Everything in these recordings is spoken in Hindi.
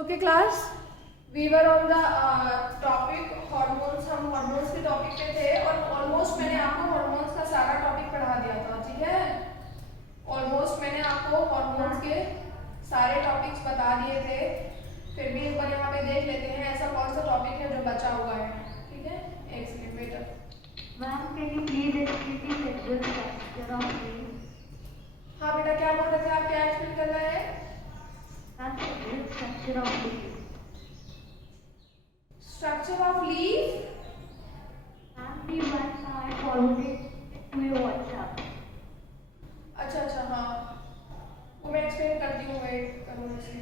Okay class, we were on the topic hormones. हम हॉर्मोन्स के टॉपिक पे थे और ऑलमोस्ट मैंने आपको हॉर्मोन्स का सारा टॉपिक पढ़ा दिया था, ठीक है। ऑलमोस्ट मैंने आपको हॉर्मोन्स के सारे टॉपिक्स बता दिए थे। फिर भी एक बार यहाँ पे देख लेते हैं ऐसा कौन सा टॉपिक है जो बचा हुआ है, ठीक है। एक सेकेंड बेटा। Ma'am, can you please explain the sexual structure of leaf? हाँ बेटा, क्या बोल रहे थे आप, क्या एक्सप्लेन करना है? Ma'am, sexual structure of leaf. Structure of leaf. Ma'am, the one I forwarded to your WhatsApp. अच्छा अच्छा, हाँ वो मैं एक्सप्लेन करती हूँ, वेट करो इसे।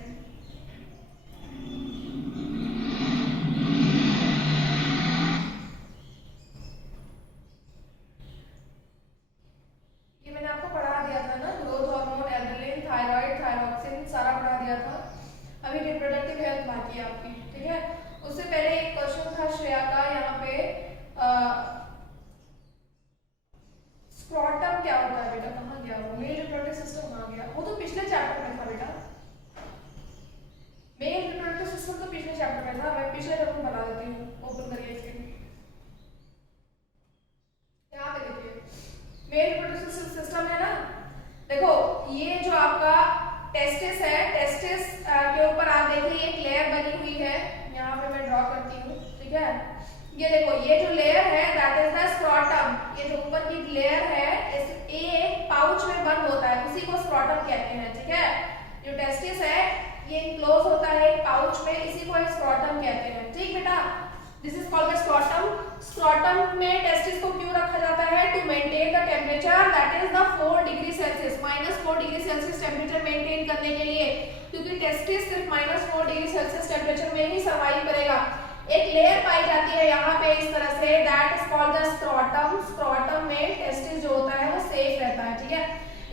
ये मैंने आपको पढ़ा दिया था ना, growth hormone, adrenaline, thyroid, thyroxine सारा पढ़ा दिया था। अभी रिप्रोडक्टिव हेल्थ बाकी है आपकी, ठीक है। उससे पहले एक क्वेश्चन था श्रेया का यहाँ पे, स्क्रॉटम क्या होता है बेटा, कहाँ गया वो? मेल रिप्रोडक्टिव सिस्टम कहाँ गया? वो तो पिछले चैप्टर में था बेटा। मेल रिप्रोडक्टिव सिस्टम तो पिछले चैप्टर में था, मैं पिछले चैप्टर में बता देती हूँ। ओपन करिए इसके, यहाँ पे देखिए मेल रिप्रोडक्टिव सिस्टम है ना। देखो ये जो आपका टेस्टिस है, टेस्टिस के ऊपर आप देखिए एक लेयर बनी हुई है, यहाँ पे मैं ड्रॉ करती हूँ, ठीक है। ये देखो ये जो लेयर है दैट इज द स्क्रॉटम। ये जो ऊपर की लेयर है ये एक पाउच में बंद होता है, उसी को स्क्रॉटम कहते हैं, ठीक है। जो टेस्टिस है ये इनक्लोज होता है एक पाउच में, इसी को स्क्रॉटम कहते हैं, ठीक बेटा। This is called the scrotum. Scrotum में टेस्टिस को क्यों रखा जाता है? To maintain the temperature that is the 4 degree Celsius, -4 degree Celsius temperature maintain करने के लिए, क्योंकि टेस्टिस सिर्फ -4 डिग्री सेल्सियस टेम्परेचर में ही सर्वाइव करेगा। एक लेयर पाई जाती है यहाँ पे इस तरह से, that is called the scrotum. Scrotum में टेस्टिस जो होता है वो सेफ रहता है, ठीक है।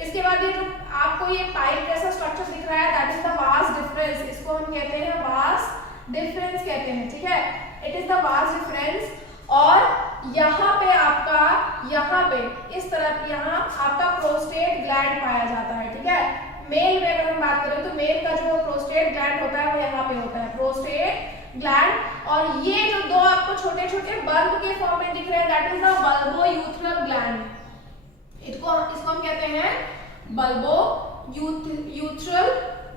इसके बाद ये जो आपको ये पाइप जैसा स्ट्रक्चर दिख रहा है that is the vas deferens, इसको हम कहते हैं वास डिफरेंस कहते हैं, ठीक है। It is the vas deferens. और यहाँ पे आपका, यहाँ पे इस तरफ यहाँ आपका प्रोस्टेट ग्लैंड पाया जाता है, ठीक है। मेल में अगर हम बात करें तो मेल का जो प्रोस्टेट ग्लैंड होता है वो यहाँ पे होता है, प्रोस्टेट ग्लैंड। और ये जो दो आपको छोटे छोटे बल्ब के फॉर्म में दिख रहे हैं that is the bulbourethral gland. इसको हम कहते हैं बल्बोयूथरल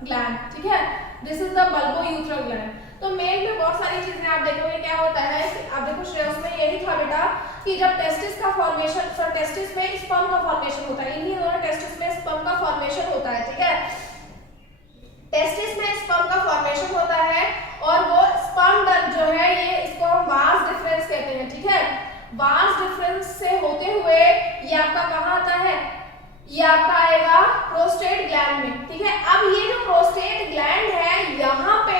ग्लैंड, ठीक है। This is the bulbourethral gland. तो मेल में बहुत सारी चीजें आप देखोगे क्या होता है, आप देखो श्रेयस में ये लिखा बेटा कि जब टेस्टिस का फॉर्मेशन, सर टेस्टिस में स्पर्म का फॉर्मेशन होता है, इन्हीं दोनों टेस्टिस में स्पर्म का फॉर्मेशन होता है, ठीक है। टेस्टिस में स्पर्म का फॉर्मेशन होता है और वो स्पर्म डक्ट जो है ये इसको हम वास डिफरेंस कहते हैं, ठीक है। वास डिफरेंस से होते हुए ये आपका कहाँ आता है? ये आपका आएगा प्रोस्टेट ग्लैंड में, ठीक है। अब ये जो प्रोस्टेट ग्लैंड है यहाँ पे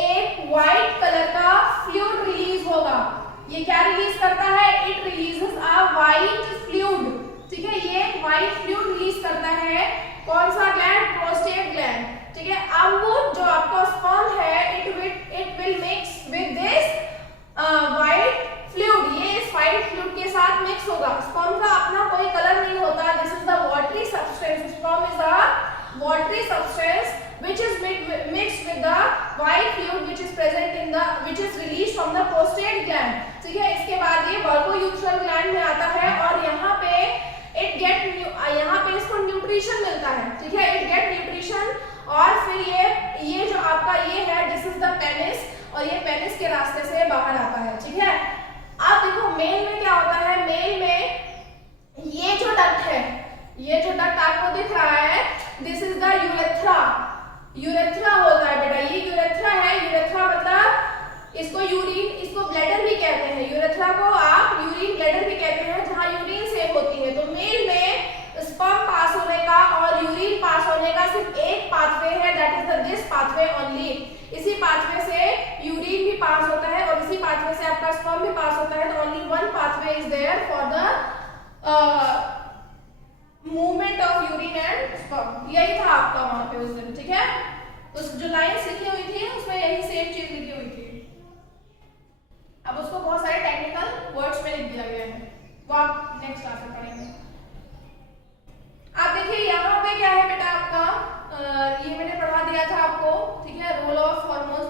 एक व्हाइट कलर का फ्लूइड रिलीज होगा। ये क्या रिलीज करता है? It releases a white fluid, ठीक है। ये व्हाइट फ्लूइड रिलीज करता है, कौन सा ग्लैंड? प्रोस्टेट ग्लैंड, ठीक है। अब वो जो आपका स्पर्म है it will mix with this white fluid, ये इस व्हाइट फ्लूइड के साथ मिक्स होगा। स्पर्म का अपना कोई कलर नहीं होता, this is the watery substance. Sperm is a watery substance which is mixed with the white fluid which is present in the which is released from the prostate gland, ठीक है। इसके बाद ये बल्बोयूथरल ग्लैंड में आता है और यहाँ पे यहाँ पे इसको न्यूट्रिशन मिलता है, ठीक है। इट गेट न्यूट्रिशन और फिर ये जो आपका ये है दिस इज द पेनिस, और ये पेनिस के रास्ते से बाहर आता है, ठीक है। अब देखो मेल में क्या होता है, मेल में ये जो डक्ट है, ये जो डक्ट आपको दिख रहा है this is the urethra. Urethra होता है बेटा, ये यूरेथ्रा है। यूरेथ्रा मतलब इसको यूरिन, इसको ब्लैडर भी कहते हैं। यूरेथ्रा को आप यूरिन ब्लैडर भी कहते हैं, जहां यूरिन सेव होती है। तो मेल में स्पर्म पास होने का और यूरिन पास होने का सिर्फ एक पाथवे है, that is the this pathway only. इसी पाथवे से यूरिन भी पास होता है और इसी पाथवे से आपका स्पर्म भी पास होता है। तो only one pathway is there for the movement of urine and sperm. यही था आपका वहां पे उस दिन, ठीक है। उस जो लाइंस लिखी हुई थी उसमें यही सेम चीज लिखी हुई थी। अब उसको बहुत सारे टेक्निकल वर्ड्स में लिख दिया गया है, वो आप नेक्स्ट क्लास में पढ़ेंगे। आप देखिए यहाँ पे क्या है बेटा आपका, ये मैंने पढ़ा दिया था आपको, ठीक है। रोल ऑफ हार्मोन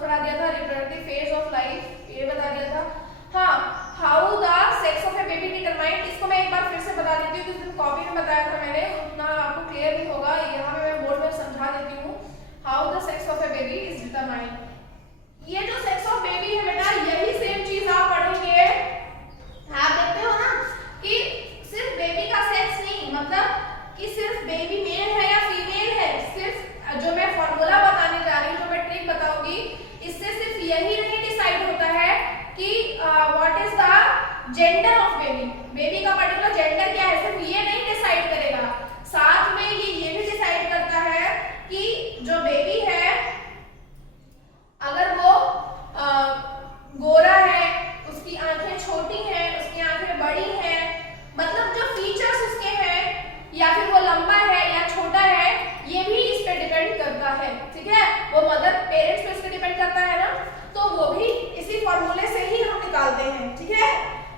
है, ठीक है, वो मदर पेरेंट्स पे उसके डिपेंड करता है ना, तो वो भी इसी फॉर्मूले से ही हम निकालते हैं, ठीक है,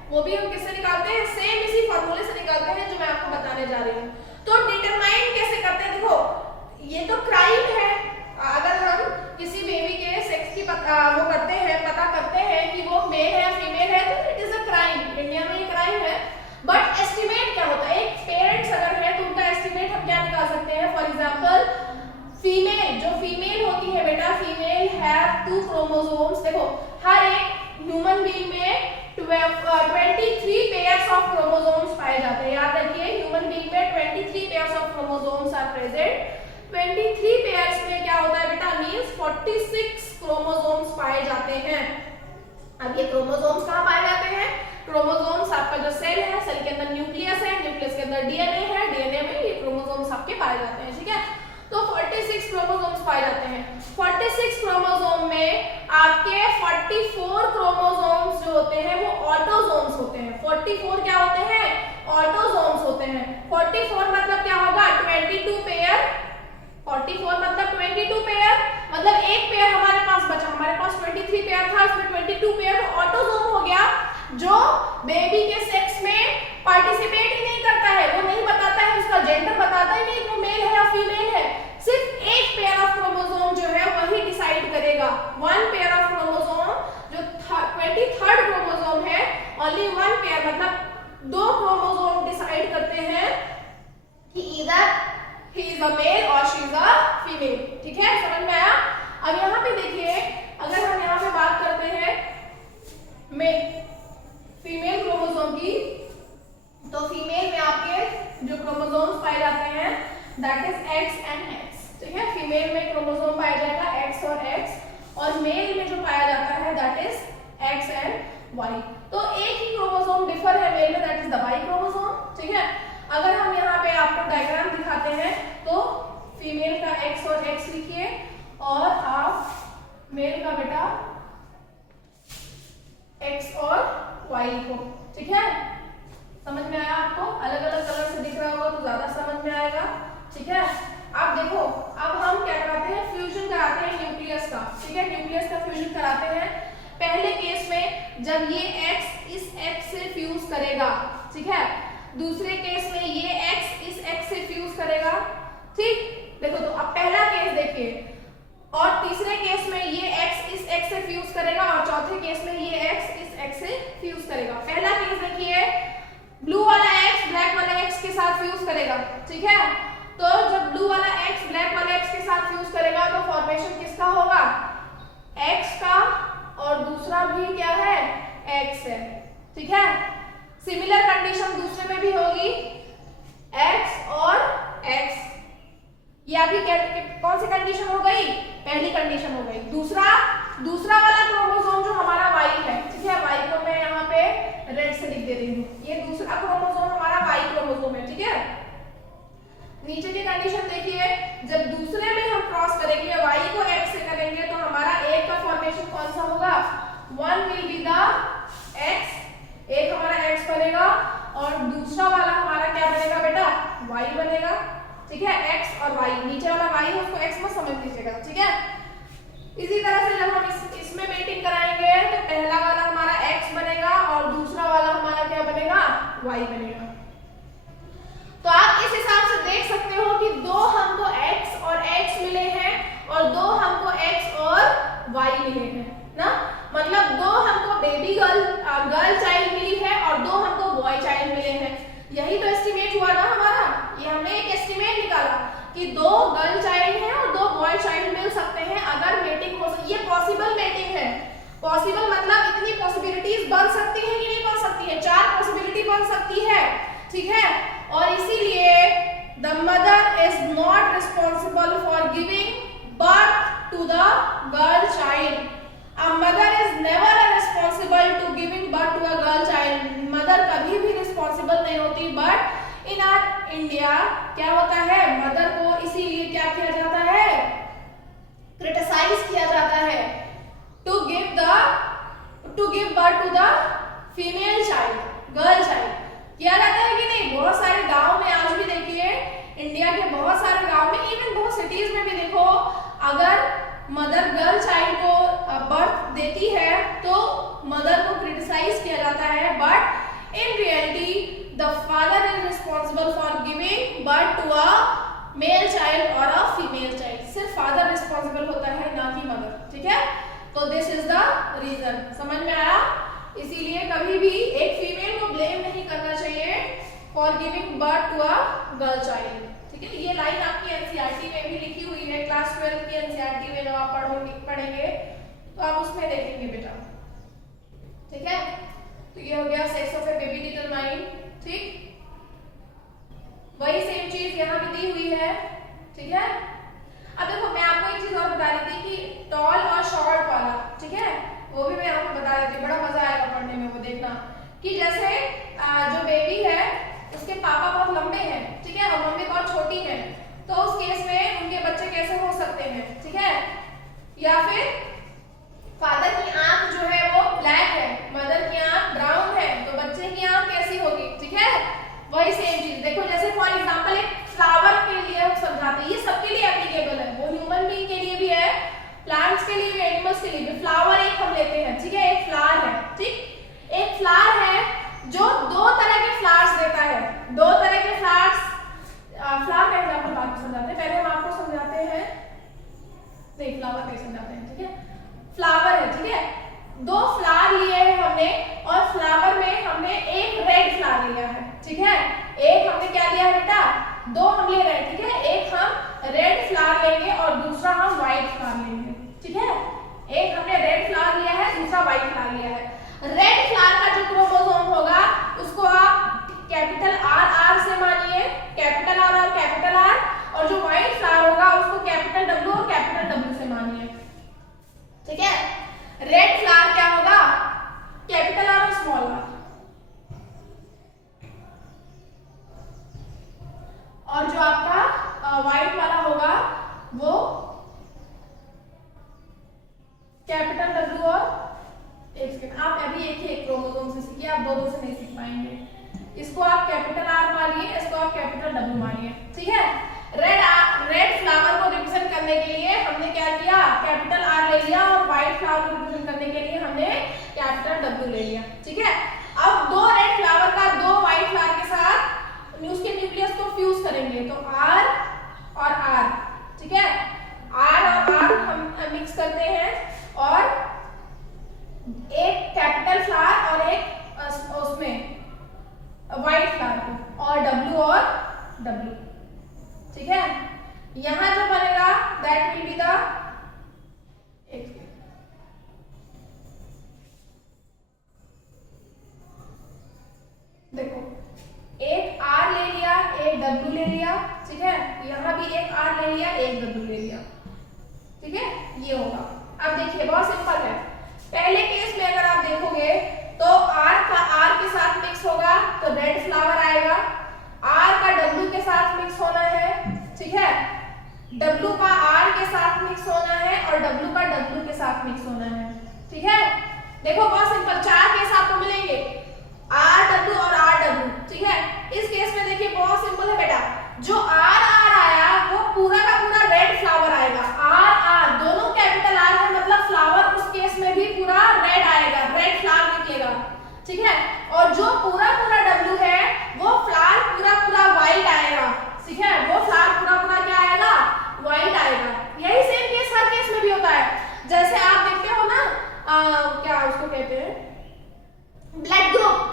वो भी हम किससे निकालते हैं, सेम इसी फॉर्मूले से निकालते हैं जो मैं आपको बताने जा रही हूँ। तो डिटरमाइन कैसे करते हैं, देखो ये तो क्राइम है, अगर हम किसी बेबी के सेक्स की वो करते हैं, पता करते हैं कि वो मेल है या फीमेल है, तो it is a crime, India में ये क्राइम है। बट एस्टिमेट क्या होता है, एक पेरेंट्स अगर है तो उनका एस्टिमेट हम क्या निकाल सकते हैं, फॉर एग्जांपल फीमेल, जो फीमेल होती है बेटा, फीमेल हैव 2 क्रोमोसोम्स, देखो हर एक ह्यूमन बीइंग में 23 पेयर्स ऑफ क्रोमोसोम्स पाए जाते हैं, याद रखिए ह्यूमन बीइंग में 23 pairs of chromosomes are present. 23 pairs में क्या होता है बेटा, मींस 46 क्रोमोसोम्स पाए जाते हैं। अब ये क्रोमोसोम्स कहाँ पाए जाते हैं, क्रोमोसोम्स आपका जो सेल है, सेल के अंदर न्यूक्लियस है, न्यूक्लियस के अंदर डीएनए है, डीएनए में ये क्रोमोसोम्स आपके पाए जाते हैं, ठीक है, तो 46 क्रोमोसोम्स पाए जाते हैं। 46 क्रोमोसोम में आपके 44 क्रोमोसोम्स जो होते हैं वो ऑटोसोम्स होते हैं। 44 क्या होते हैं, ऑटोसोम्स होते हैं। 44 मतलब क्या होगा, 22 पेयर, 44 मतलब 22 पेयर, मतलब एक पेयर हमारे पास बचा, हमारे पास 23 पेयर था, इसमें 22 पेयर तो ऑटोसोम हो गया, जो बेबी के सेक्स में पार्टिसिपेट ही नहीं करता है, वो नहीं बताता है, उसका जेंडर बताता ही नहीं वो मेल है या फीमेल है, सिर्फ एक पेयर ऑफ क्रोमोसोम जो है वही डिसाइड करेगा। 1 पेयर ऑफ क्रोमोसोम, जो 23rd क्रोमोसोम है, ओनली 1 पेयर मतलब 2 क्रोमोसोम डिसाइड करते हैं कि either he is a male और शी इज अ फीमेल, ठीक है, समझ में आया। अब यहाँ पे देखिए, अगर हम यहाँ पे बात करते हैं में फीमेल क्रोमोसोम की, तो फीमेल में आपके जो क्रोमोसोम्स पाए जाते हैं that is X and X, ठीक है, फीमेल में क्रोमोसोम पाया जाएगा X और X, और मेल में जो पाया जाता है that is X and Y। तो एक ही क्रोमोसोम डिफर है मेल में, that is the Y chromosome, ठीक है। अगर हम यहाँ पे आपको डायग्राम दिखाते हैं तो फीमेल का X और X लिखिए और आप मेल का बेटा X और Y लिखो, ठीक है, समझ में आया आपको, अलग अलग कलर से दिख रहा होगा तो ज्यादा समझ में आएगा, ठीक है। अब देखो, अब हम क्या कराते हैं, फ्यूजन कराते हैं न्यूक्लियस का, ठीक है, न्यूक्लियस का फ्यूजन कराते हैं। पहले केस में जब ये X इस X से फ्यूज करेगा, ठीक है, दूसरे केस में ये X इस X से फ्यूज करेगा, ठीक, देखो तो अब पहला केस देखिए, और तीसरे केस में ये X इस X से फ्यूज करेगा, और चौथे केस में ये X इस X से फ्यूज करेगा। पहला केस देखिए, ब्लू वाला X ब्लैक वाला X के साथ फ्यूज करेगा, ठीक है, तो जब ब्लू वाला X ब्लैक वाले X के साथ फ्यूज करेगा तो फॉर्मेशन किसका होगा, X का, और दूसरा भी क्या है, X है, ठीक है। सिमिलर कंडीशन दूसरे में भी होगी, X और X, ये आपकी कौन सी कंडीशन हो गई, पहली कंडीशन हो गई। दूसरा वाला क्रोमोसोम जो हमारा Y है, ठीक है, Y को मैं यहाँ पे रेड से लिख दे रही हूँ, ये दूसरा क्रोमोसोम हमारा Y क्रोमोसोम है, ठीक है। नीचे की कंडीशन देखिए, जब दूसरे में हम क्रॉस करेंगे, Y को X से करेंगे, तो हमारा एक का फॉर्मेशन कौन सा होगा, 1 विल बी द X, एक हमारा X बनेगा, और दूसरा वाला हमारा क्या बनेगा बेटा, Y बनेगा, ठीक है, X और Y, नीचे वाला Y है उसको X मत समझ लीजिएगा, ठीक है। इसी तरह से जब हम इसमें मेटिंग कराएंगे तो पहला वाला हमारा X बनेगा और दूसरा वाला हमारा क्या बनेगा, Y बनेगा। तो आप इस हिसाब से देख सकते हो कि 2 हमको X और X मिले हैं और 2 हमको X और Y मिले हैं ना, मतलब 2 हमको बेबी गर्ल चाइल्ड मिली है और 2 हमको बॉय चाइल्ड मिले हैं। यही तो एस्टिमेट हुआ ना हमारा, ये हमने एक एस्टिमेट निकाला कि 2 गर्ल चाइल्ड हैं और 2 बॉय चाइल्ड मिल सकते हैं अगर मेटिंग हो। ये पॉसिबल मेटिंग है, पॉसिबल मतलब इतनी पॉसिबिलिटीज बन सकती है कि नहीं बन सकती है, 4 पॉसिबिलिटी बन सकती है, ठीक है। और इसीलिए the mother is not responsible for giving birth to the girl child. A mother is never responsible to giving birth to a girl child. Mother कभी भी रिस्पॉन्सिबल नहीं होती, बट इन आर इंडिया क्या होता है, मदर को इसीलिए क्या किया जाता है, क्रिटिसाइज किया जाता है to give birth to the female child, girl child किया जाता है कि नहीं। बहुत सारे गांव में आज भी देखिए, इंडिया के बहुत सारे गांव में, इवन बहुत सिटीज में भी देखो, अगर मदर गर्ल चाइल्ड को बर्थ देती है तो मदर को क्रिटिसाइज किया जाता है, but in reality the father is responsible for giving birth to a male child और अ फीमेल चाइल्ड। सिर्फ फादर रिस्पॉन्सिबल होता है, ना कि मदर, ठीक है। तो दिस इज द रीजन, समझ में आया। इसीलिए कभी भी एक फीमेल को ब्लेम नहीं करना चाहिए for giving birth to a girl child, ठीक है। ये लाइन आपकी एनसीईआरटी में भी लिखी हुई है, क्लास 12 की एनसीईआरटी में जब आप पढ़ेंगे तो आप उसमें देखेंगे बेटा, ठीक है। तो ये हो गया sex of A baby determine, ठीक। वही सेम चीज यहाँ भी दी हुई है, ठीक है। अब देखो मैं आपको एक चीज और बता रही थी कि टॉल और शॉर्ट वाला, ठीक है, वो भी मैं आपको बता रही थी, बड़ा मजा आएगा पढ़ने में, वो देखना कि जैसे जो बेबी है उसके पापा बहुत लंबे हैं, ठीक है, और मम्मी बहुत छोटी है, तो उस केस में उनके बच्चे कैसे हो सकते हैं, ठीक है। या फिर फादर की आंख जो है वो ब्लैक है, मदर की आंख ब्राउन है, तो बच्चे की आंख कैसी होगी, ठीक है। वही सेम चीज देखो, जैसे फॉर एग्जांपल एक फ्लावर के लिए हम समझाते हैं, ये सबके लिए एप्लीकेबल है, वो ह्यूमन बीइंग के लिए भी है, प्लांट्स के लिए भी, एनिमल्स के लिए भी। फ्लावर एक हम लेते हैं, ठीक है, एक फ्लावर है, ठीक। एक फ्लावर है जो दो तरह के फ्लावर्स देता है, दो तरह के फ्लावर्स। फ्लावर का एग्जांपल बाद में समझाते हैं, पहले हम आपको समझाते हैं, नहीं फ्लावर कैसे समझाते हैं, ठीक है। फ्लावर है, ठीक है, दो फ्लावर लिए हैं हमने, और फ्लावर में हमने एक रेड फ्लावर लिया है, ठीक है। एक हमने क्या लिया है बेटा, दो हम ले रहे हैं, ठीक है। एक हम रेड फ्लावर लेंगे और दूसरा हम व्हाइट फ्लावर लेंगे, ठीक है। एक हमने रेड फ्लावर लिया है, दूसरा व्हाइट फ्लावर लिया है। रेड फ्लावर का जो क्रोमोसोम होगा उसको आप कैपिटल आर आर से मानिए, कैपिटल आर और कैपिटल आर, और जो व्हाइट फ्लावर होगा उसको कैपिटल डब्ल्यू और कैपिटल डब्ल्यू से मानिए, ठीक है। रेड फ्लावर क्या होगा, कैपिटल आर और स्मॉल आर, और जो आपका व्हाइट वाला होगा वो कैपिटल डब्ल्यू और एक सेकंड, आप अभी एक ही एक क्रोमोसोम से सीखिए, आप दो से नहीं सीख पाएंगे। इसको आप कैपिटल आर मानिए, इसको आप कैपिटल डब्ल्यू मानिए, ठीक है। रेड फ्लावर को रिप्रेजेंट करने के लिए हमने क्या किया, कैपिटल आर ले लिया, और व्हाइट फ्लावर को रिप्रेजेंट करने के लिए हमने कैपिटल डब्ल्यू ले लिया, ठीक है। अब दो रेड फ्लावर का दो व्हाइट फ्लावर के साथ उसके न्यूक्लियस को फ्यूज करेंगे, तो आर और आर, ठीक है। आर और आर हम मिक्स करते हैं, और एक कैपिटल फ्लावर और एक उसमें व्हाइट फ्लावर को, और डब्ल्यू और डब्ल्यू, ठीक है। यहां जो बनेगा दैट विल बी द, देखो एक आर ले लिया, एक डब्ल्यू ले लिया, ठीक है। यहां भी एक आर ले लिया, एक डब्ल्यू ले लिया, ठीक है, ये होगा। अब देखिए बहुत सिंपल है, पहले केस में अगर आप देखोगे तो आर का आर के साथ मिक्स होगा तो रेड फ्लावर आएगा, आर का डब्ल्यू के साथ मिक्स होना है, ठीक है, डब्ल्यू का आर के साथ मिक्स होना है, और डब्ल्यू का डब्ल्यू के साथ मिक्स होना है, ठीक है। देखो बहुत सिंपल, चार केस आपको मिलेंगे, आर डब्ल्यू और आर डब्ल्यू, ठीक है। इस केस में देखिए बहुत सिंपल है बेटा, जो आर आर आया वो पूरा का पूरा रेड फ्लावर आएगा, आर आर दोनों कैपिटल आर है, मतलब फ्लावर उस केस में भी पूरा रेड आएगा, रेड फ्लावर निकलेगा, ठीक है। और जो पूरा पूरा डब्ल्यू है वो फ्लावर पूरा पूरा व्हाइट आएगा, ठीक है, वो फ्लावर पूरा पूरा क्या आएगा, व्हाइट आएगा। यही सेम केस हर केस में भी होता है, जैसे आप देखते हो ना क्या उसको कहते हैं, ब्लड ग्रुप,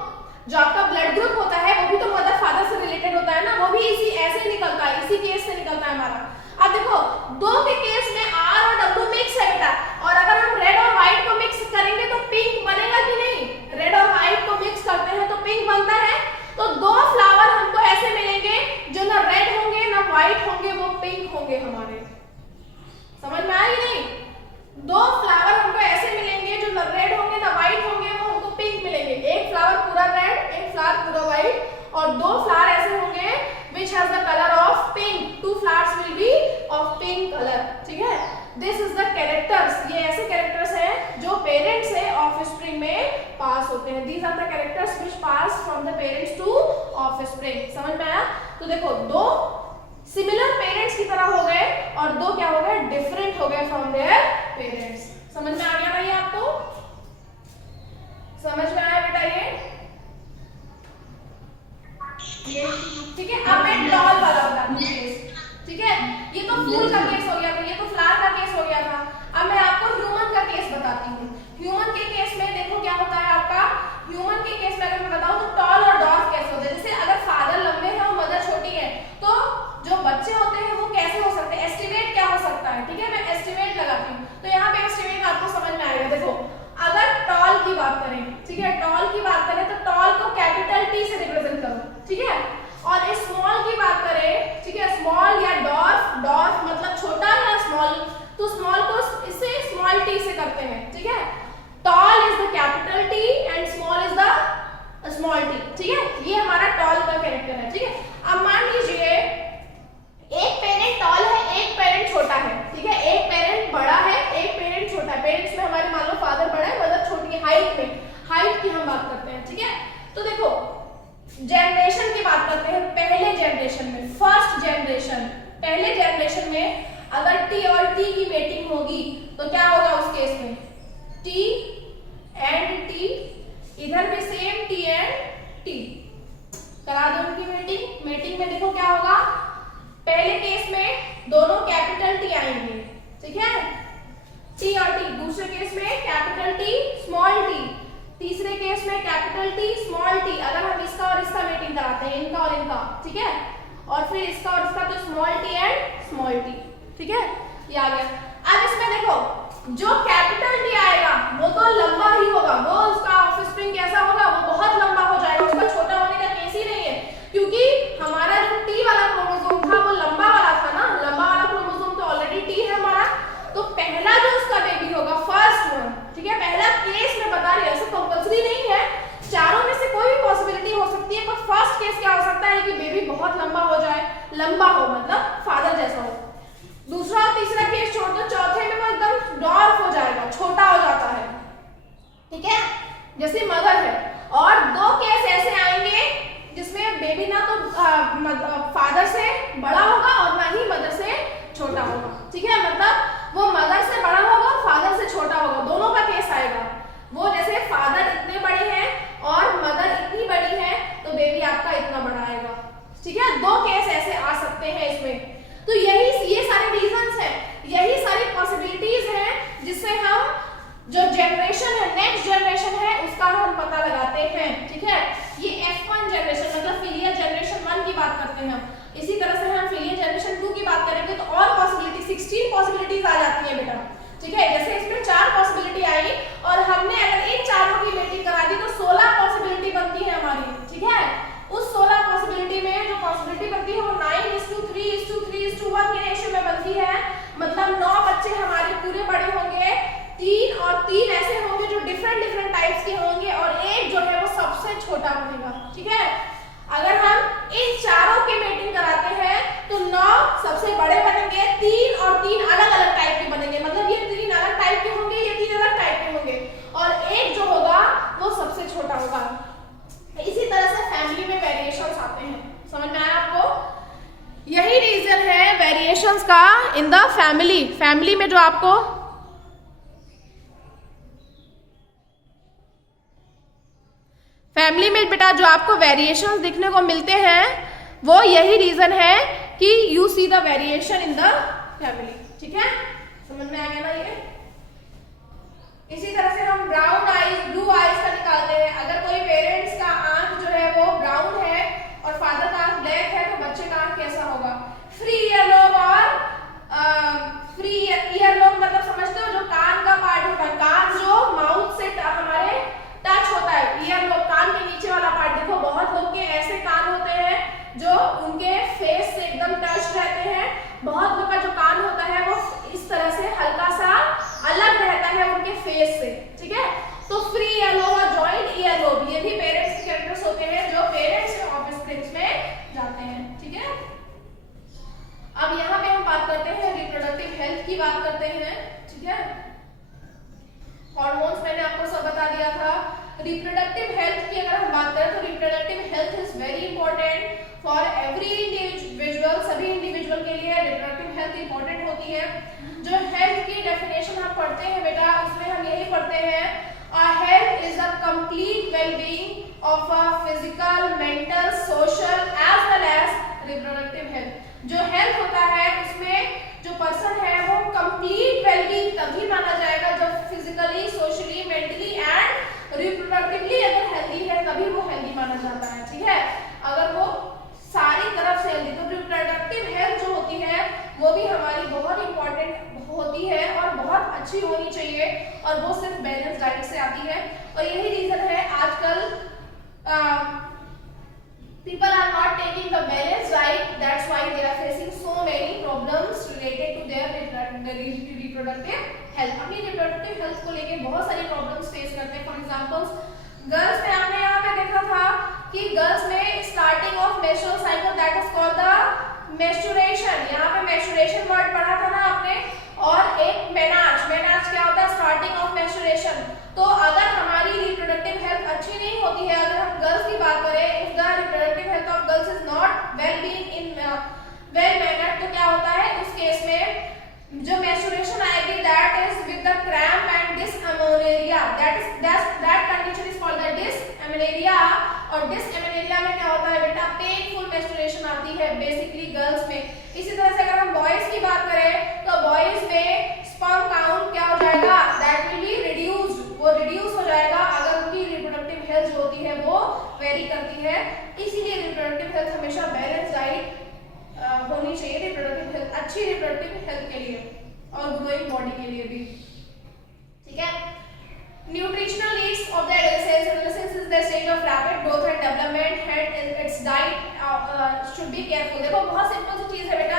जो आपका ब्लड ग्रुप होता है वो भी तो मदर फादर से रिलेटेड होता है ना, वो भी इसी ऐसे निकलता है, इसी केस से निकलता है हमारा। अब देखो दो के केस में आर और डब्ल्यू मिक्स है बेटा, और अगर हम रेड और व्हाइट को मिक्स करेंगे तो पिंक बनेगा कि नहीं, रेड और व्हाइट को मिक्स करते हैं तो पिंक बनता है। तो दो फ्लावर हमको ऐसे मिलेंगे जो ना रेड होंगे ना व्हाइट होंगे, वो पिंक होंगे हमारे, समझ में आया कि नहीं। दो फ्लावर हमको ऐसे मिलेंगे जो ना रेड होंगे ना व्हाइट होंगे, वो हमको पिंक मिलेंगे, एक फ्लावर पूरा रेड, एक फ्लावर पूरा व्हाइट, और दो फ्लावर ऐसे होंगे which has the color of pink, two flowers will be of pink color, ठीक है। this is the characters, ये ऐसे characters हैं जो पेरेंट्स से ऑफस्प्रिंग में पास होते हैं, these are the characters which pass from the parents to offspring, समझ में आया। तो देखो दो सिमिलर पेरेंट्स की तरह हो गए और दो क्या हो गए, डिफरेंट हो गए फ्रॉम देयर पेरेंट्स। समझ में आ गया भाई आपको? समझ में आया बेटा ये ठीक है। अब मैं टॉल वाला बताती हूँ केस, ठीक है। ये तो फूल का केस हो गया था, ये तो फ्लावर का केस हो गया था। अब मैं आपको ह्यूमन का केस बताती हूँ। ह्यूमन के केस में देखो क्या होता है आपका। ह्यूमन के केस में अगर मैं बताऊँ तो टॉल और डॉर्फ कैसे होते हैं। जैसे अगर फादर लंबे हैं और मदर छोटी है तो जो बच्चे होते हैं वो कैसे हो सकते हैं, एस्टिमेट क्या हो सकता है, ठीक है। मैं एस्टिमेट लगाती हूँ तो यहाँ पे एस्टिमेट आपको समझ में आएगा। देखो अगर टॉल की बात करें, ठीक है, टॉल की बात करें तो टॉल को कैपिटल टी से रिप्रेजेंट करो, ठीक है। और स्मॉल की बात करें, ठीक है, स्मॉल या डॉर्फ, डॉर्फ मतलब छोटा या स्मॉल, तो स्मॉल को इससे स्मॉल टी से करते हैं, ठीक है। Tall is the capital T and small is the small T, ठीक है। ये हमारा टॉल का कैरेक्टर है, ठीक है। अब मान लीजिए एक पेरेंट टॉल है, एक पेरेंट छोटा है, ठीक है। एक पेरेंट बड़ा है, एक पेरेंट छोटा है। पेरेंट्स में हमारे मान लो फादर बड़ा है, मदर छोटी है। हाइट में, हाइट की हम बात करते हैं, ठीक है। तो देखो जनरेशन की बात करते हैं। पहले जनरेशन में, फर्स्ट जनरेशन, पहले जनरेशन में अगर टी और टी की मेटिंग होगी तो क्या होगा उस केस में, टी एंड टी, इधर भी सेम टी एंड टी करा दो उनकी मेटिंग। मेटिंग में देखो क्या होगा, पहले केस में दोनों कैपिटल टी आएंगे, ठीक है, टी और टी। दूसरे केस में कैपिटल टी स्मॉल टी, तीसरे केस में कैपिटल टी स्मॉल टी। अगर हम इसका और इसका मेटिंग कराते हैं, इनका और इनका, ठीक है, और फिर इसका और इसका, तो small T and small T, ठीक है, ये आ गया। अब इसमें देखो जो कैपिटल टी आएगा वो तो लंबा ही होगा, वो उसका ऑफस्प्रिंग कैसा होगा, वो बहुत लंबा हो जाएगा, उसका छोटा होने का केस ही नहीं है, क्योंकि हमारा जो टी वाला क्रोमोसोम था वो लंबा वाला था ना। लंबा वाला क्रोमोसोम तो ऑलरेडी टी है हमारा, तो पहला जो उसका बेबी होगा, फर्स्ट वन, ठीक है, पहला केस में बता रही है, ऐसा कंपल्सरी नहीं है, चारों में से कोई भी पॉसिबिलिटी हो सकती है, पर फर्स्ट केस क्या हो सकता है कि बेबी बहुत लंबा हो जाए, लंबा हो मतलब फादर जैसा हो। दूसरा और तीसरा केस छोड़ दो, चौथे में वो एकदम डॉर्फ हो जाएगा, छोटा हो जाता है, ठीक है, जैसे मदर है। और दो केस ऐसे आएंगे जिसमें बेबी ना तो फादर से बड़ा होगा और ना ही मदर से छोटा होगा, ठीक है, मतलब वो मदर से बड़ा होगा और फादर से छोटा होगा, दोनों का केस आएगा। वो जैसे फादर इतने बड़े हैं और मदर इतनी बड़ी है तो बेबी आपका इतना बड़ा आएगा, ठीक है। दो केस ऐसे आ सकते हैं इसमें। तो ये सारे रीजंस हैं, यही सारी पॉसिबिलिटीज हैं जिससे हम जो जनरेशन है, नेक्स्ट जनरेशन है, उसका हम पता लगाते हैं, ठीक है। ये F1 जनरेशन मतलब फिलियल जनरेशन 1 की बात करते हैं हम। इसी तरह से हम फिलियल जनरेशन 2 की बात करेंगे तो और पॉसिबिलिटी 16 पॉसिबिलिटीज आ जाती है बेटा, ठीक है। जैसे इसमें 4 पॉसिबिलिटी आई और हमने अगर इन चारों की मेटिंग करा दी तो 16 पॉसिबिलिटी बनती है हमारी, ठीक है। उस 16 पॉसिबिलिटी में जो पॉसिबिलिटी बनती है वो 9:3:3:1 के रेशियो में बनती है, मतलब 9 बच्चे हमारे पूरे बड़े होंगे, 3 और 3 ऐसे होंगे जो डिफरेंट टाइप्स के होंगे और एक जो है वो सबसे छोटा बनेगा, ठीक है। अगर हम इन चारों की मेटिंग कराते हैं तो 9 सबसे बड़े बनेंगे, 3 और 3 अलग-अलग टाइप के बनेंगे, मतलब ये 3 अलग टाइप के होंगे, ये 3 अलग टाइप के होंगे और एक जो होगा वो सबसे छोटा होगा। इसी तरह से फैमिली में वेरिएशंस आते हैं, समझ में आया आपको? यही रीजन है वेरिएशंस का इन द फैमिली। फैमिली में जो आपको बेटा जो आपको वेरिएशंस दिखने को मिलते हैं वो यही रीजन है कि you see the variation in the family, ठीक है, समझ में आ गया ना ये। इसी तरह से हम ब्राउन आईज, ब्लू आईज का निकालते हैं। अगर कोई पेरेंट्स का आंख जो है वो ब्राउन है और फादर का आंख ब्लैक है तो बच्चे का आंख कैसा होगा? फ्री ईयरलोब और फ्री ईयरलोब मतलब समझते हो, जो कान का पार्ट होता है, कान जो माउथ से हमारे टच होता है, ईयरलोब कान के नीचे वाला पार्ट। देखो बहुत लोग के ऐसे कान होते हैं जो उनके फेस से एकदम टच रहते हैं, बहुत लोग का जो कान होता है वो इस तरह से हल्का सा अलग रहता है उनके फेस से, ठीक है। तो फ्री ईयरलोब और जॉइंट ईयरलोब ये भी पेरेंट्स के कैरेक्टर्स होते हैं जो पेरेंट्स के ऑफस्प्रिंग्स में जाते हैं, ठीक है। अब यहाँ पे हम बात करते हैं रिप्रोडक्टिव हेल्थ की बात करते हैं, ठीक है। हार्मोन्स मैंने आपको सब बता दिया था। रिप्रोडक्टिव हेल्थ की अगर हम बात करें तो reproductive health is very important for every individual. सभी इंडिविजुअल के लिए रिप्रोडक्टिव हेल्थ इंपॉर्टेंट होती है। जो हेल्थ डेफिनेशन हम पढ़ते हैं बेटा, उसमें हम यही पढ़ते हैं, health is a complete wellbeing of a physical, mental, social as well as reproductive health. जो हेल्थ होता है उसमें जो पर्सन है वो कंप्लीट वेलबीइंग तभी माना जाएगा जब physically, socially, mentally and reproductively अगर हेल्दी है तभी वो हेल्दी माना जाता है, ठीक है। अगर वो सारी तरफ से हेल्दी, तो रिप्रोडक्टिव हेल्थ जो होती है वो भी हमारी बहुत इंपॉर्टेंट होती है और बहुत अच्छी होनी चाहिए, और वो सिर्फ बैलेंस डाइट से आती है। और यही रीजन है आजकल people are not taking the balanced diet, that's why they are facing so many problems related to their reproductive health। अपनी reproductive health को लेके बहुत सारी problems face करते हैं। फॉर एग्जांपल गर्ल्स में आपने यहाँ पे देखा था कि गर्ल्स में starting of menstrual cycle that is called the menstruation, यहाँ पे मेंस्ट्रुएशन वर्ड पढ़ा था ना आपने, और एक मेनार्च, मेनार्च क्या होता है, स्टार्टिंग ऑफ मेंस्ट्रुएशन। तो अगर हमारी रिप्रोडक्टिव हेल्थ अच्छी नहीं होती है, अगर हम गर्ल्स की बात करें, if the reproductive health of girls is not well being in well mannered, तो क्या होता है उस केस में जो मेंस्ट्रुएशन आएगी that is with the cramp and dysmenorrhea, that condition is called the dysmenorrhea. और डिसएमेनोरिया में क्या होता है बेटा, पेनफुल मेंस्ट्रुएशन आती है बेसिकली गर्ल्स में। इसी तरह से अगर हम बॉयज की बात करें तो बॉयज में स्पर्म काउंट क्या हो जाएगा, दैट विल बी रिड्यूस्ड, वो रिड्यूस हो जाएगा अगर उनकी रिप्रोडक्टिव हेल्थ जो होती है वो वेरी करती है। इसीलिए रिप्रोडक्टिव हेल्थ हमेशा बैलेंस डाइट होनी चाहिए, रिप्रोडक्टिव हेल्थ, अच्छी रिप्रोडक्टिव हेल्थ के लिए और ग्रोइंग बॉडी के लिए भी, ठीक है। Nutritional needs of the adolescence, adolescence is the stage of rapid growth and development and it's diet should be careful. देखो बहुत सिंपल सी चीज है बेटा,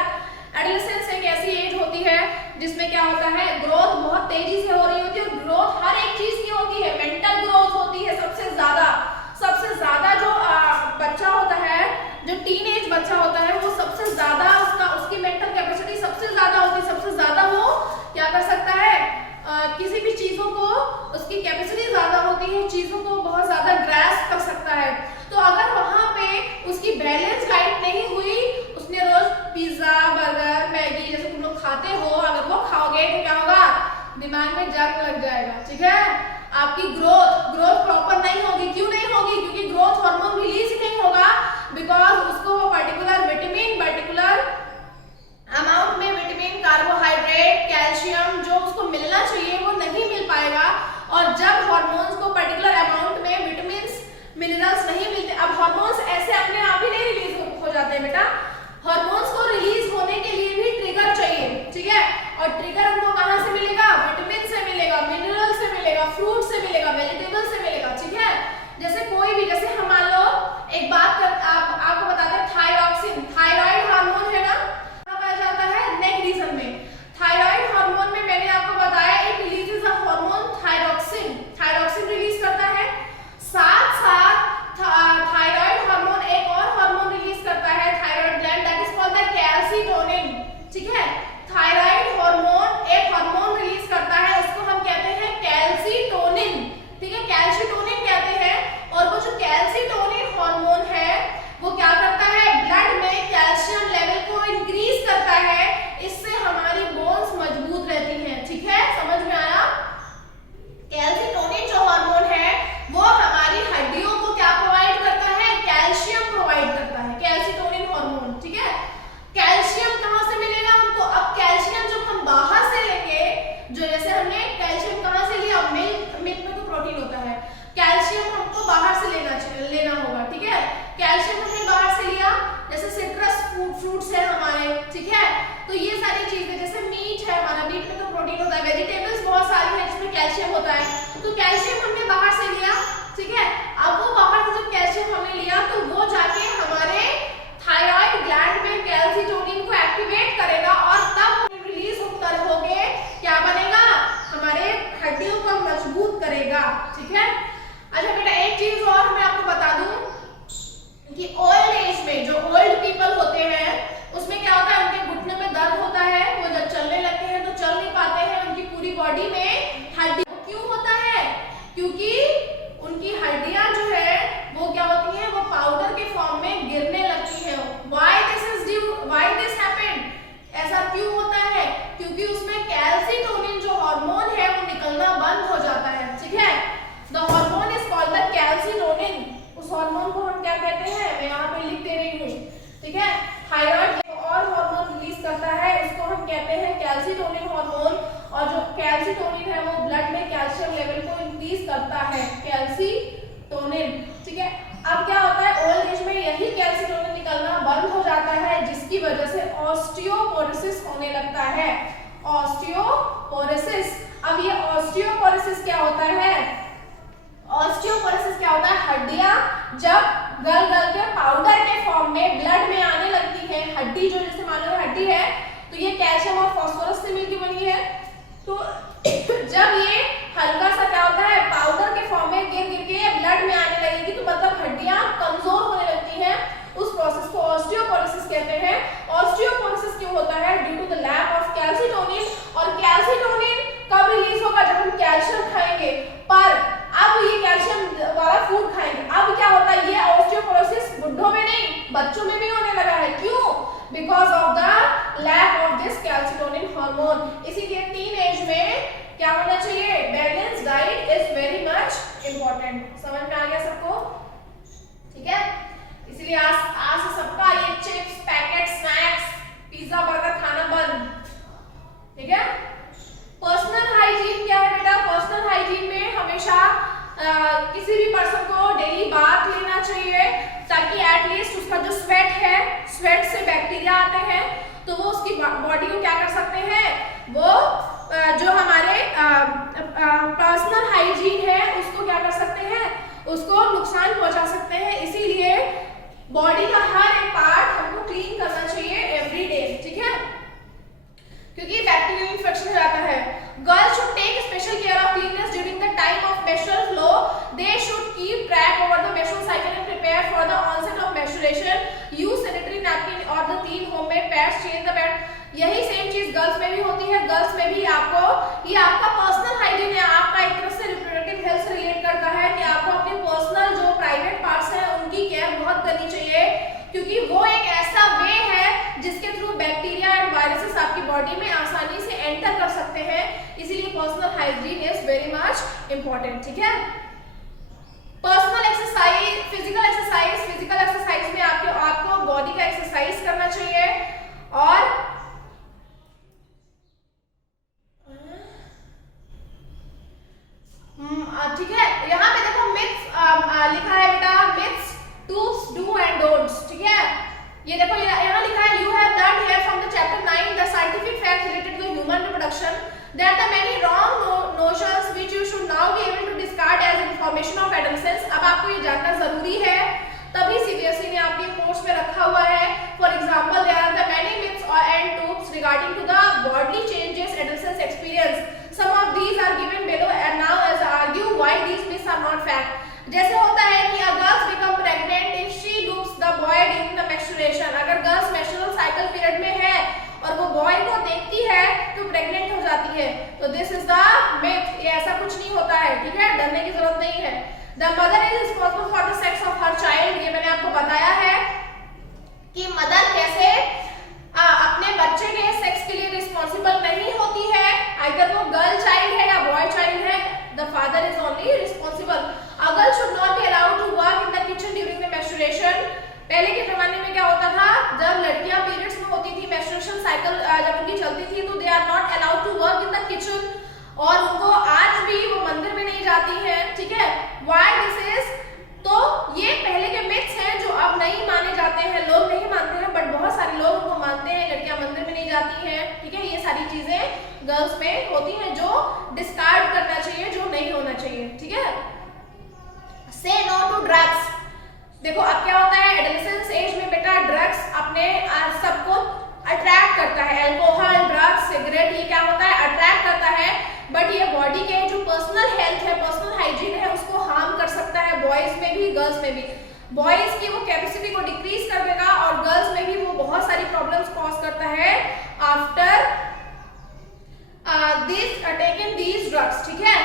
एडोलेसेंस एक ऐसी एज होती है जिसमें क्या होता है, ग्रोथ बहुत तेजी से हो रही होती है, और ग्रोथ हर एक चीज की होती है, मेंटल ग्रोथ होती है सबसे ज्यादा जो बच्चा होता है, जो टीनेज बच्चा होता है, वो सबसे ज्यादा उसकी मेंटल कैपेसिटी सबसे ज्यादा होती है, सबसे ज्यादा वो क्या कर सकता है, किसी भी चीजों को, उसकी कैपेसिटी ज्यादा होती है, चीजों को बहुत ज्यादा ग्रास्प कर सकता है। तो अगर वहां पे उसकी बैलेंस डाइट नहीं हुई, उसने रोज पिज्जा, बर्गर, मैगी जैसे तुम लोग खाते हो, अगर वो खाओगे तो क्या होगा, दिमाग में जंग लग जाएगा, ठीक है। आपकी ग्रोथ प्रॉपर नहीं होगी। क्यों नहीं होगी, क्योंकि ग्रोथ हार्मोन रिलीज नहीं होगा, बिकॉज उसको पर्टिकुलर विटामिन, पर्टिकुलर अमाउंट में विटामिन, कार्बोहाइड्रेट, कैल्शियम जो उसको मिलना चाहिए वो नहीं मिल पाएगा। और जब हार्मोन्स को पर्टिकुलर अमाउंट में विटामिन, मिनरल्स नहीं मिलते, अब हार्मोन्स ऐसे अपने आप ही नहीं रिलीज हो जाते हैं बेटा, हार्मोन्स को रिलीज होने के लिए भी ट्रिगर चाहिए, ठीक है। और ट्रिगर हमको कहां से मिलेगा, विटामिन से मिलेगा, मिनरल से मिलेगा, फ्रूट से मिलेगा, वेजिटेबल से मिलेगा, ठीक है। जैसे कोई भी, जैसे हम मान लो एक बात कर, आपको बताते हैं थायरॉक्सिन, थायराइड हार्मोन है ना, पाया जाता है नेक रीजन में। थायराइड हार्मोन में मैंने आपको बताया एक releases a hormone thyroxine, thyroxine release करता है। साथ साथ थायराइड हार्मोन एक और हार्मोन रिलीज करता है, thyroid gland, that is called the calcitonin, ठीक है। थायराइड हार्मोन एक हार्मोन रिलीज करता है, उसको हम कहते हैं कैल्सिटोनिन, ठीक है, कैल्सिटोनिन कहते हैं। और वो जो कैल्सिटोनिन हार्मोन है वो क्या करता है, ब्लड में कैल्शियम लेवल को इंक्रीज करता है, इससे हमारी बोन्स मजबूत रहती हैं, ठीक है, समझ में आया। कैल्सिटोनिन जो हार्मोन है वो हमारी हड्डियों को क्या प्रोवाइड करता है, कैल्शियम प्रोवाइड करता है, कैल्सिटोनिन हार्मोन, ठीक है। कैल्शियम कहां से मिलेगा हमको, अब कैल्शियम जब हम बाहर से लेंगे, जो जैसे हमने कैल्शियम कहां से लिया, मिल्क में तो प्रोटीन होता है, कैल्शियम हमको बाहर से लेना होगा, ठीक है। कैल्शियम हमने बाहर से लिया, जैसे सिट्रस फ्रूट्स है हमारे, ठीक है। तो ये सारी चीजें, जैसे मीट है हमारा, मीट में तो प्रोटीन होता है, वेजिटेबल्स बहुत सारी है जिसमें कैल्शियम होता है, तो कैल्शियम हमने बाहर से लिया, ठीक है। अब वो बाहर से जब कैल्शियम हमने लिया तो वो जाके हमारे थायराइड ग्लैंड में कैल्सिटोनिन को एक्टिवेट करेगा, और तब रिलीज होगे क्या बनेगा, हमारे हड्डियों को मजबूत करेगा, ठीक है। अच्छा बेटा एक चीज और मैं आपको बता दूं कि ओल्ड एज में जो ओल्ड पीपल होते हैं उसमें क्या होता है, उनके घुटने में दर्द होता है, वो जब चलने लगते हैं तो चल नहीं पाते हैं, उनकी पूरी बॉडी में हड्डी, क्यों होता है, क्योंकि कैल्सिटोनिन हार्मोन, और जो कैल्सिटोनिन है वो ब्लड में कैल्शियम लेवल को इंक्रीज करता है, कैल्सिटोनिन, ठीक है। अब क्या होता है, ओल्ड एज में यही कैल्सिटोनिन निकलना बंद हो जाता है, जिसकी वजह से ऑस्टियोपोरोसिस होने लगता है, ऑस्टियोपोरोसिस। अब ये ऑस्टियोपोरोसिस क्या होता है, ऑस्टियोपोरोसिस क्या होता है, हड्डियां जब गल गल के पाउडर के फॉर्म में ब्लड में आने लगती है, हड्डी जो जैसे मान लो हड्डी है तो ये कैल्शियम और फास्फोरस से मिलकर बनी है, तो जब ये हल्का सा क्या होता है पाउडर के फॉर्म में गिर गिर के ब्लड में आने लगेगी, तो मतलब हड्डियां कमजोर होने लगती हैं, उस प्रोसेस को ऑस्टियोपोरोसिस कहते हैं। ऑस्टियोपोरोसिस क्यों होता है, due to the lack of calcitonin, और कैल्सिटोनिन कब रिलीज होगा, जब हम कैल्शियम खाएंगे, पर अब ये कैल्शियम वाला फूड खाएंगे, अब क्या होता है, ये ऑस्टियोपोरोसिस बुढ़ों में नहीं बच्चों में भी होने लगा है, क्यों, because of the lack of this calcitonin hormone. इसीलिए टीन एज में क्या होना चाहिए, balance diet is very much important. समझ में आ गया सबको, ठीक है। इसीलिए आज से सबका ये chips, packet, snacks, pizza, burger खाना बंद, ठीक है। पर्सनल हाइजीन क्या है बेटा, पर्सनल हाइजीन में हमेशा किसी भी पर्सन को डेली बाथ लेना चाहिए, ताकि एटलीस्ट उसका जो स्वेट है, स्वेट से बैक्टीरिया आते हैं, तो वो उसकी बॉडी को क्या कर सकते हैं, वो जो हमारे पर्सनल हाइजीन है उसको क्या कर सकते हैं, उसको नुकसान पहुंचा सकते हैं। इसीलिए बॉडी का हर एक पार्ट हमको क्लीन करना चाहिए एवरी डे, ठीक है, क्योंकि बैक्टीरियल इन्फेक्शन हो जाता है। Girls should take special care of cleanliness during the time of menstrual flow, they should keep track over the menstrual cycle and prepare for the onset of menstruation, use sanitary napkin और the clean homemade pads, change the pad. यही सेम चीज गर्ल्स में भी होती है, गर्ल्स में भी आपको ये आपका पर्सनल हाइजीन है, आपका एक तरह से रिप्रोडक्टिव हेल्थ से रिलेट करता है कि आपको अपने पर्सनल जो प्राइवेट पार्ट्स हैं उनकी केयर बहुत करनी चाहिए, क्योंकि वो एक ऐसा वे है जिसके थ्रू बैक्टीरिया एंड वायरसेस आपकी बॉडी में आसानी से एंटर कर सकते हैं। इसीलिए personal hygiene is very much important, ठीक है। पर्सनल एक्सरसाइज, फिजिकल एक्सरसाइज में आपको बॉडी का एक्सरसाइज करना चाहिए, और ठीक है। यहाँ पे देखो मिथ्स लिखा है बेटा, myths, truths, do and don'ts, ठीक है। ये देखो यहाँ लिखा है, you have learned here from the chapter 9 the scientific facts related to human reproduction, there are many wrong notions which you should now be able to discard as information of adolescence. अब आपको ये जानना जरूरी है, तभी सीबीएसई ने आपके कोर्स में रखा हुआ है। For example there are the many myths and truths regarding to the bodily changes adolescents experience, some of these are given below and now as argue why these myths are not fact. जैसे होता है कि a girl become pregnant if she looks the boy during the menstruation, अगर गर्ल्स मेंस्ट्रुअल साइकिल पीरियड में है और वो बॉय को देखती है तो प्रेग्नेंट हो जाती है, तो दिस इज द मिथ, ये ऐसा कुछ नहीं होता है, ठीक है, डरने की जरूरत नहीं है। The mother is responsible for the sex of her child, ये मैंने आपको बताया है कि मदर कैसे अपने बच्चे के सेक्स के लिए रिस्पांसिबल नहीं होती है, अगर वो गर्ल चाइल्ड है या बॉय चाइल्ड है, the father is only responsible. A girl should not be allowed to work in the kitchen during the menstruation. पहले के जमाने में क्या होता था, जब लड़कियां पीरियड्स में होती थी, मेंस्ट्रुएशन साइकिल जब उनकी चलती थी, तो they are not allowed to work in the kitchen, और उनको आज भी वो मंदिर में नहीं जाती हैं, ठीक है। व्हाई दिस इज, तो ये पहले के मिथ्स हैं जो अब नहीं माने जाते हैं, लोग नहीं मानते हैं, बट बहुत सारे लोग उनको मानते हैं, लड़कियां मंदिर में नहीं जाती हैं, ठीक है। ये सारी चीजें गर्ल्स में होती हैं जो डिस्कार्ड करना चाहिए, जो नहीं होना चाहिए, ठीक है। से नो टू ड्रग्स, देखो अब क्या होता है एडोलेसेंस एज में बेटा, ड्रग्स अपने सबको अट्रैक्ट करता है, अल्कोहल, ड्रग्स, सिगरेट, ये क्या होता है अट्रैक्ट करता है, बट ये बॉडी के जो पर्सनल हेल्थ है, पर्सनल हाइजीन है, उसको हार्म कर सकता है, बॉयज में भी गर्ल्स में भी। बॉयज की वो कैपेसिटी को डिक्रीज कर देगा, और गर्ल्स में भी वो बहुत सारी प्रॉब्लम्स कॉज करता है आफ्टर टेकिंग दीज ड्रग्स, ठीक है।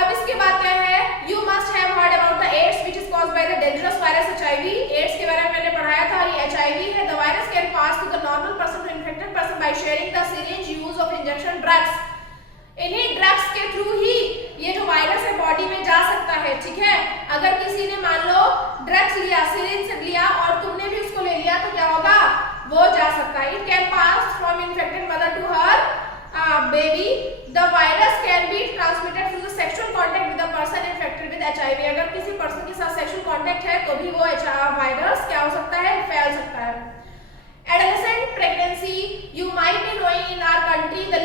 अब इसके बाद क्या है, you must have heard about the AIDS which is caused by the dangerous virus HIV. AIDS के बारे में मैंने पढ़ाया था, ये एचआईवी है। The virus can pass to the normal person to infected person by sharing the syringe use of injection drugs. इन्हीं ड्रग्स के थ्रू ही ये जो वायरस है बॉडी में जा सकता है, ठीक है। अगर किसी ने मान लो ड्रग्स लिया, सिरिंज लिया, और तुमने भी उसको ले लिया, तो क्या होगा, वो जा सकता है। It can pass from infected mother to her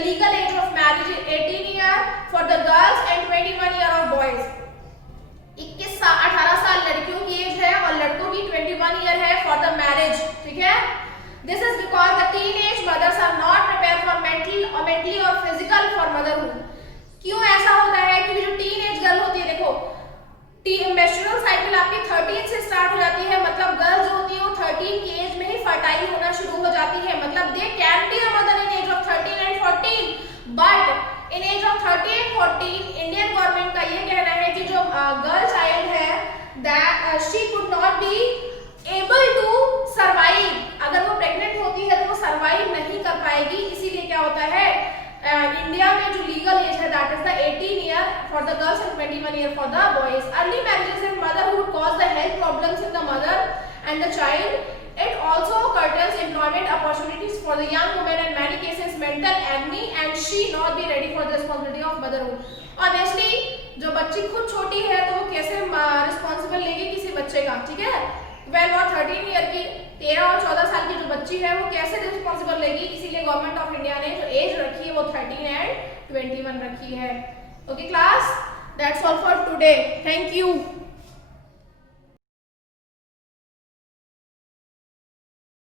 legal age of marriage is 18 year for the girls and 21 year of boys. 18 साल लड़कियों की एज है और लड़कों की 21 ईयर है फॉर द मैरिज, ठीक है। This is because the teenage mothers are not prepare for mentally और फिजिकल फॉर मदरहुड। क्यों ऐसा होता है? क्योंकि जो टीनेज गर्ल होती है, देखो मेंस्ट्रुअल साइकिल आपकी 13 से स्टार्ट हो जाती है, मतलब गर्ल्स जो होती है वो 13 की एज में ही फर्टाइल होना शुरू हो जाती है, मतलब they can be a mother in age of 13 and 14, but in age of 13 and 14 Indian government का ये कहना है कि जो गर्ल चाइल्ड है that she could not be able to survive. अगर वो प्रेग्नेंट होती है तो वो सर्वाइव नहीं कर पाएगी, इसीलिए क्या होता है इंडिया में जो लीगल एज है that is the 18 year for the girls and 21 year for the boys. Early marriages in motherhood cause the health problems in the mother and the child. It also curtails employment opportunities for the young woman and many cases mental agony and she not be ready for the responsibility of motherhood. Obviously जो बच्ची खुद छोटी है तो वो कैसे रिस्पॉन्सिबल लेगी किसी बच्चे का, ठीक है। 12 और 13 ईयर की 13 और 14 साल की जो बच्ची है वो कैसे रिस्पॉन्सिबल लेगी, इसीलिए गवर्नमेंट ऑफ इंडिया ने जो एज रखी है वो 13 एंड 21 रखी है। Okay class, that's all for today, thank you.